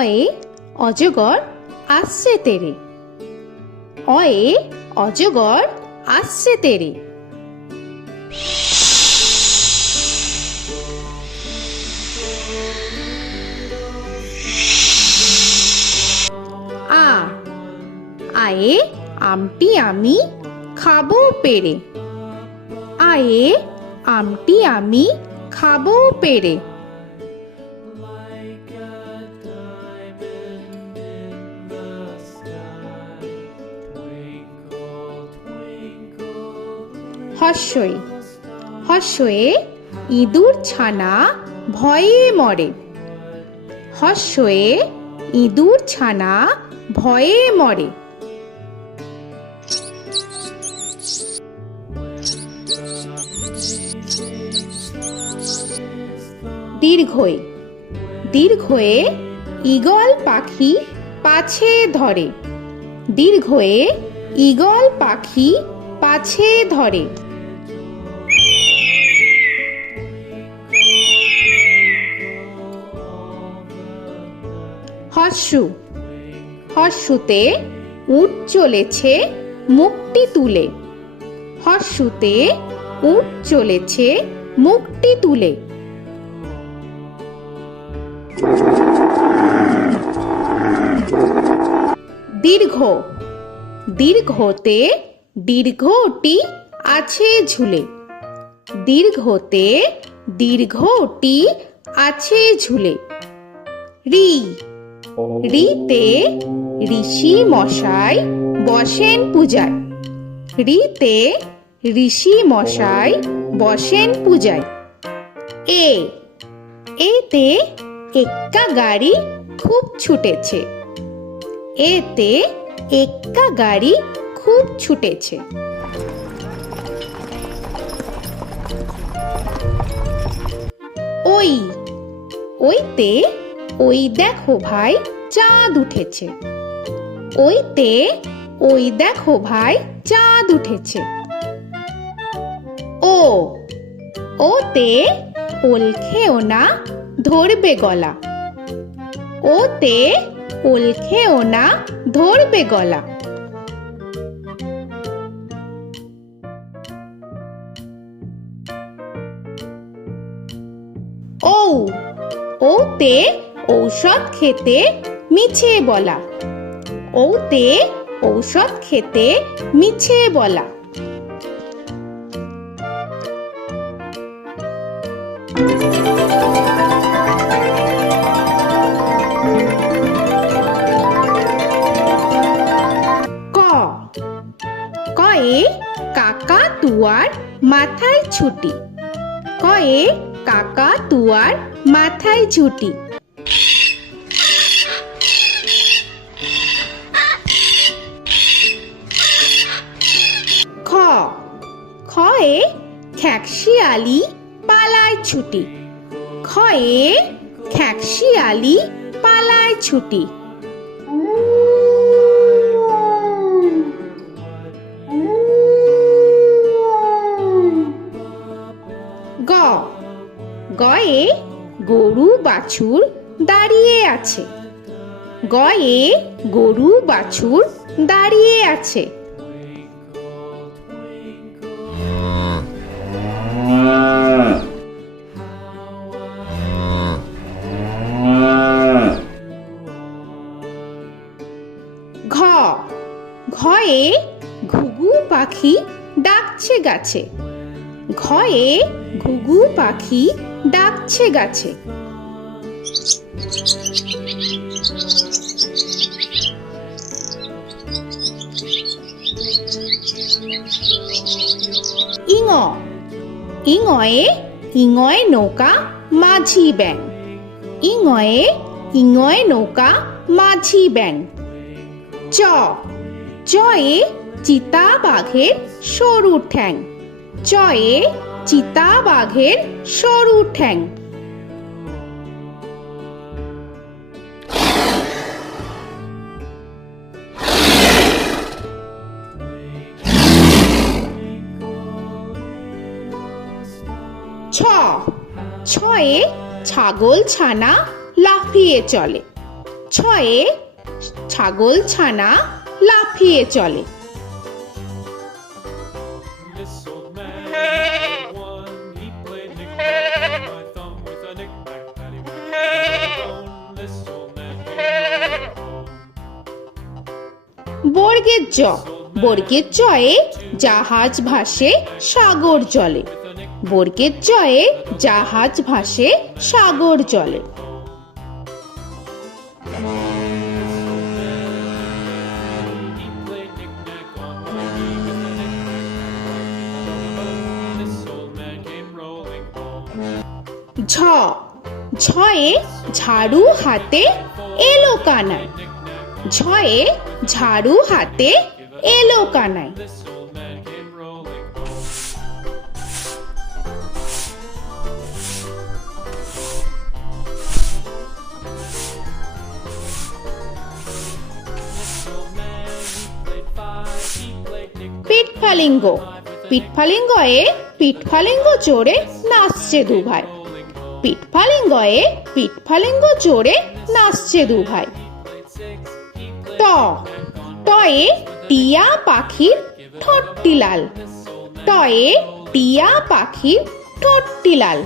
অয়ে অজগর আসছে তেরে, অয়ে অজগর আসছে তেরে। আ আয়ে আমটি আমি খাবো পেরে, আয়ে আমটি আমি খাবো পেরে। হর্ষই হর্ষয়ে ইঁদুর ছানা ভয়ে মরে, হর্ষয়ে ইঁদুর ছানা ভয়ে মরে। দীর্ঘই দীর্ঘয়ে ঈগল পাখি পাছে ধরে, দীর্ঘয়ে ঈগল পাখি পাছে ধরে। হর্ষু হর্ষুতে উট চলেছে মুখটি তুলে, হর্ষুতে উট চলেছে মুখটি তুলে। দীর্ঘ দীর্ঘতে দীর্ঘটি আছে ঝুলে, দীর্ঘতে দীর্ঘটি আছে ঝুলে। রি রিতে ঋষি মশাই বসেন পূজায়, রিতে ঋষি মশাই বসেন পূজায়। এ এতে এক্কা গাড়ি খুব ছুটেছে, এতে এক্কা গাড়ি খুব ছুটেছে। ওই ওইতে ওই দেখো ভাই চাঁদ উঠেছে, ওইতে ওই দেখো ভাই চাঁদ উঠেছে। ও ওতে ওল খেও না ধরবে গলা, ওতে ওল খেও না ধরবে গলা। ঔ ওতে ঔষধ খেতে মিছে বলা, ওতে ঔষধ খেতে মিছে বলা। ক কয়ে কাকা তুয়ার মাথায় ছুটি, কয়ে কাকা তুয়ার মাথায় ছুটি। খ খয়ে খ্যাকশিয়ালি পালায় ছুটি, খয়ে খ্যাকশিয়ালি পালায় ছুটি। গ গয়ে গরু বাছুর দাঁড়িয়ে আছে, গয়ে গরু বাছুর দাঁড়িয়ে আছে। ঘ ঘয়ে ঘুঘু পাখি ডাকছে গাছে, ঘয়ে ঘুঘু পাখি ডাকছে গাছে। ইঙ ইঙয়ে ইঙয় নৌকা মাঝি ব্যাং, ইঙয়ে ইঙয় নৌকা মাঝি ব্যাং। চ চয়ে চিতা বাঘের সরু ঠ্যাং, চয়ে চিতা বাঘের সরু ঠ্যাং। ছ ছয়ে ছাগল ছানা লাফিয়ে চলে, ছয়ে ছাগল ছানা লাফিয়ে চলে। This old man had one. He played knick-knack on my thumb with a knick-knack, paddywhack, bone. This old man came home. বর্গের জ, বর্গের জয়ে জাহাজ ভাসে সাগর জলে। বর্গের জয়ে জাহাজ ভাসে সাগর জলে। He played knick-knack on my knee with a knick-knack, bone. This old man came rolling home. ঝ, ঝয়ে ঝাড়ু হাতে এলো কানাই। ঝয়ে ঝাড়ু হাতে এলো Kanai. This old man came rolling home. This old man, he played five. He played knick-knack. পিঠফালিঙ্গ, পিঠফালিঙ্গয়ে পিঠফালিঙ্গ চড়ে নাচছে দু ভাই। পিঠফালিঙ্গয়ে পিঠফালিঙ্গ চড়ে নাচছে দু ভাই। ট, টয়ে টিয়া পাখির ঠোঁটটি লাল। টয়ে টিয়া পাখির ঠোঁটটি লাল।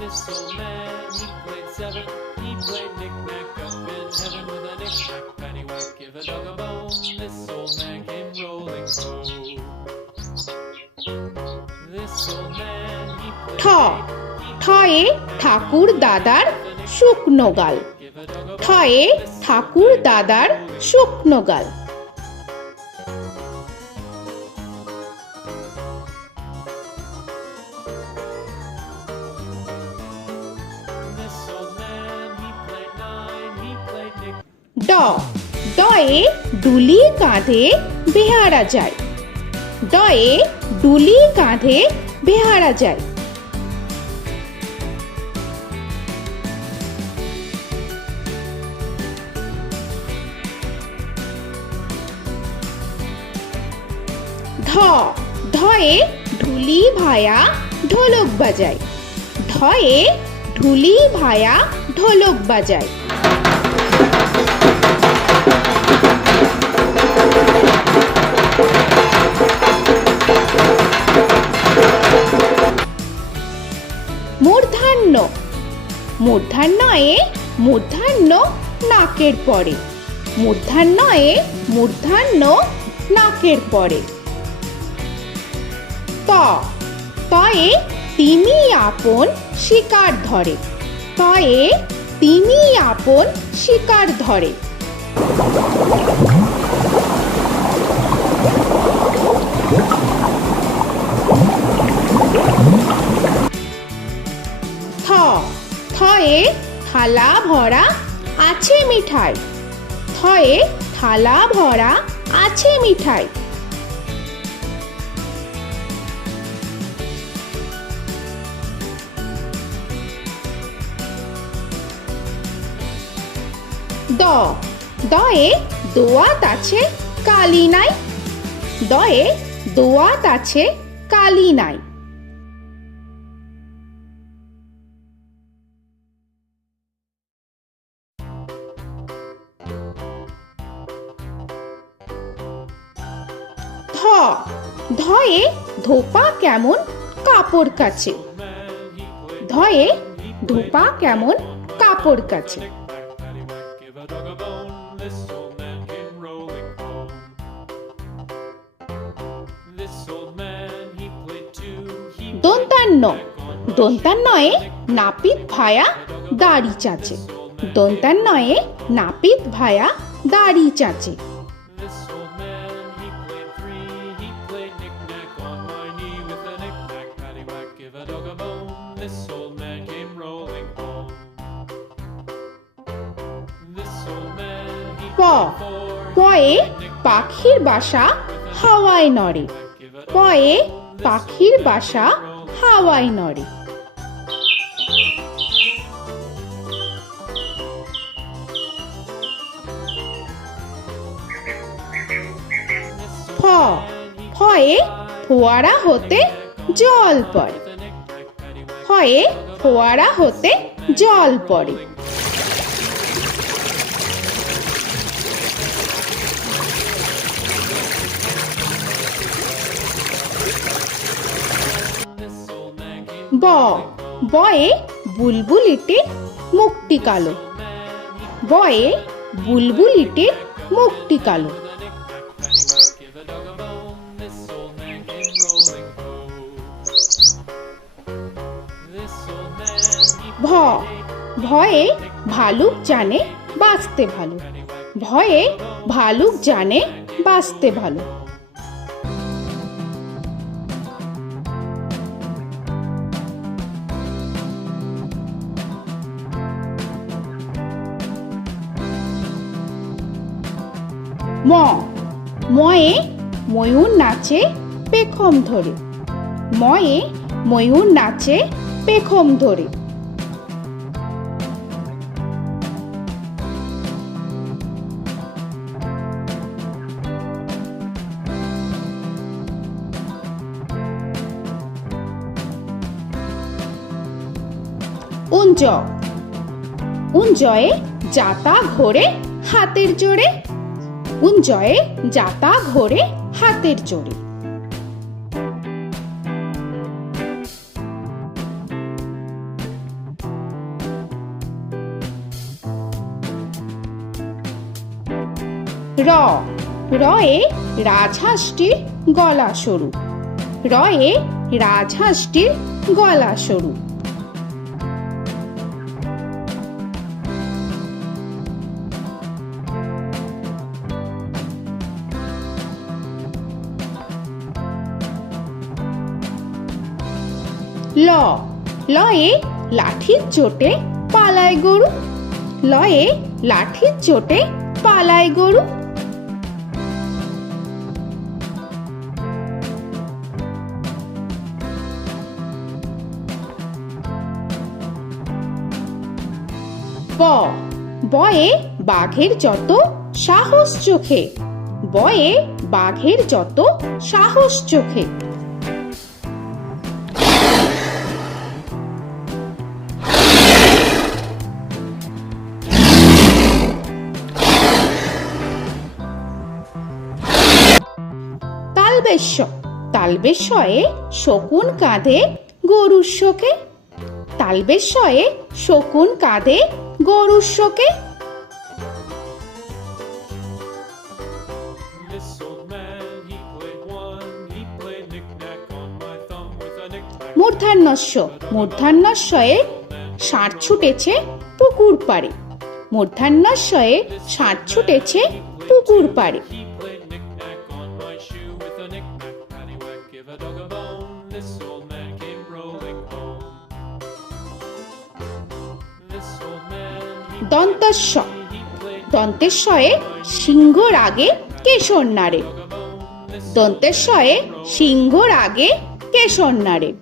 This old man, he played seven. He played knick-knack up in heaven with a knick-knack, paddywhack, give a dog a bone. This old man came rolling home. This old man, he ঠ, played ঠয়ে ঠাকুর দাদার শুকনো গাল। give a dog a ঠয়ে ঠাকুর দাদার শুকনো গাল। This old man, he played nine. He played knick. ড, ডয়ে ডুলি কাঁধে বেহারা যায়। ডয়ে ডুলি কাঁধে বেহারা যায়। ধ, ধয়ে ঢুলি ভায়া ঢোলক বাজায়। ধয়ে ঢুলি ভায়া ঢোলক বাজায়। মূর্ধন্য, মূর্ধন্যয়ে মূর্ধন্য নাকের পরে। মূর্ধন্যয়ে মূর্ধন্য নাকের পরে। ত, তয়ে তিমি আপন শিকার ধরে। তয়ে তিমি আপন শিকার ধরে। থ, থয়ে থালা ভরা আছে মিঠাই। থয়ে থালা ভরা আছে মিঠাই। দ, দয়ে দোয়াত আছে কালি নাই। দয়ে দোয়াত আছে কালি নাই। ধ, ধয়ে ধোপা কেমন কাপড় কাছে। ধয়ে ধোপা কেমন কাপড় কাছে। Paddywhack, give a dog a bone. This old man came rolling home. This old man, he played two. He দন্তান্ন, দন্তান্নয়ে নাপিত ভায়া দাড়ি চাচে। দন্তান্নয়ে নাপিত ভায়া দাড়ি চাচে। This old man, he played three. He played knick-knack on my knee with a knick-knack, paddywhack, give a dog a bone. This old man came rolling home. This old man, he প, played four. পয়ে পাখির বাসা হাওয়ায় নড়ে। পয়ে পাখির বাসা হাওয়ায় নড়ে। ফ, ফয়ে ফোয়ারা হতে জল পড়ে। ফয়ে ফোয়ারা হতে জল পড়ে। ব বয়ে বুলবুলিটির মুখটি কালো। বয়ে বুলবুলিটির মুখটি কালো। Give a dog a bone, this old man came rolling home. This old man, he ভ ভয়ে ভালুক জানে বাঁচতে ভালো। ভয়ে ভালুক জানে বাঁচতে ভালো। ম ময়ে ময়ূর নাচে পেখম ধরে। ময়ে ময়ূর নাচে পেখম ধরে। উঞ্জ উঞ্জয়ে যাতা ঘোরে হাতের জোরে। উঞ্জয়ে যাতা ঘোরে হাতের জোরে। র রয়ে রাজহাঁসটির গলা সরু। রয়ে রাজহাঁসটির গলা সরু। ল লয়ে লাঠির চোটে পালায় গরু। লয়ে লাঠির চোটে পালায় গরু। ব বয়ে বাঘের যত সাহস চোখে। বয়ে বাঘের যত সাহস চোখে। তালবেশ্য তালবেশ্যয়ে শকুন কাঁধে গরুর শোকে। তালবেশ্যয়ে শকুন কাঁধে গরুর শোকে। This old man, he played one, he played knick-knack on my thumb with a knick-knack. মূর্ধন্যস্য মূর্ধন্যস্বয়ে ষাঁড় ছুটেছে পুকুর পাড়ে। মূর্ধন্যস্বয়ে ষাঁড় ছুটেছে পুকুর পাড়ে। He played knick-knack on my shoe with a knick-knack, paddywhack, give a dog a bone. This old man came rolling home. This old man, দন্তস্ব he played দন্তেশ্বয়ে সিংহর আগে কেশর নাড়ে। dog a bone. This দন্তেশ্বয়ে সিংহর আগে কেশর নাড়ে। he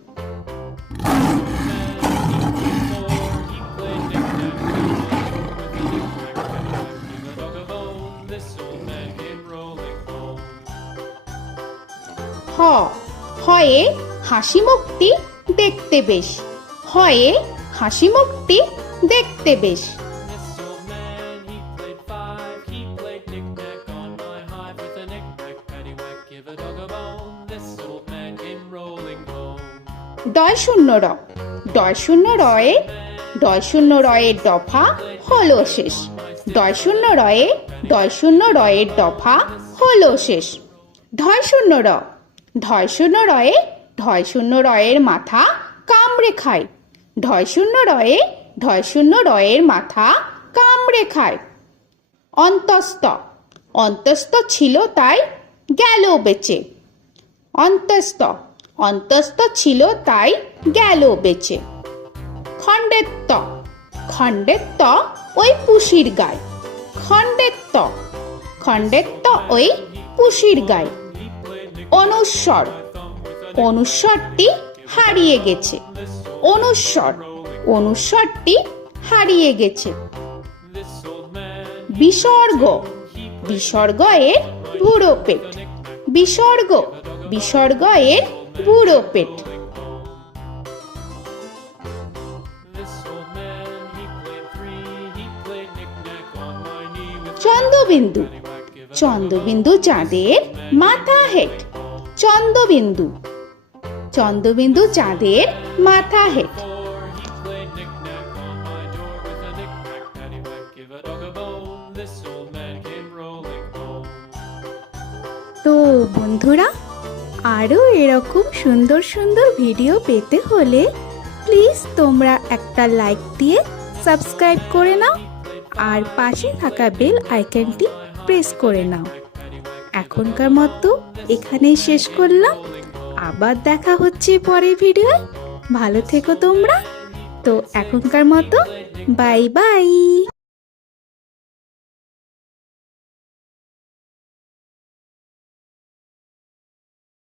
played knick-knack on my shoe with a knick-knack, paddywhack, give a dog a bone. This old man came rolling home. হ হয়ে হাসি মুখটি দেখতে বেশ। হয়ে হাসি মুখটি দেখতে বেশ। This old man, he played five, he played knick-knack on my hive with a knick-knack, paddywhack, give a dog a bone. This old man came rolling home. ডয় শূন্য র ডয় শূন্য রয়ে ডয় শূন্য রয়ের দফা হলো শেষ। ডয় শূন্য রয়ে ডয় শূন্য রয়ের দফা হলো শেষ। ঢয় শূন্য র ঢয় শূন্য রয়ে ঢয় শূন্য রয়ের মাথা কামড়ে খায়। ঢয় শূন্য রয়ে ঢয় শূন্য রয়ের মাথা কামড়ে খায়। অন্তস্থ অন্তস্থ ছিল তাই গেল বেঁচে। অন্তস্থ অন্তস্থ ছিল তাই গেল বেঁচে। খণ্ডেত্ব খণ্ডেত্ব ওই পুষির গায়। খণ্ডেত্ব খণ্ডেত্ব ওই পুষির গায়। অনুস্বর অনুস্বরটি হারিয়ে গেছে। অনুস্বর অনুস্বরটি হারিয়ে গেছে। This old man, বিসর্গ বিসর্গ এর বুড়ো পেট। বিসর্গ বিসর্গ এর বুড়ো পেট। this old man, he played three, he played knick-knack on my knee with Chandrabindu paddywhack, give a Chandrabindu চাঁদের মাথা হেট। চন্দ্রবিন্দু চন্দ্রবিন্দু চাঁদের মাথা head. Before he played knick-knack on my door with a knick-knack, paddywhack, give a dog a bone. This old man came rolling home. তো বন্ধুরা, আরও এরকম সুন্দর সুন্দর ভিডিও পেতে হলে প্লিজ তোমরা একটা লাইক দিয়ে সাবস্ক্রাইব করে নাও আর পাশে থাকা বেল আইকনটি প্রেস করে নাও। এখনকার মতো এখানেই শেষ করলাম, আবার দেখা হচ্ছে পরের ভিডিও। ভালো থেকো তোমরা। তো এখনকার মতো বাই বাই।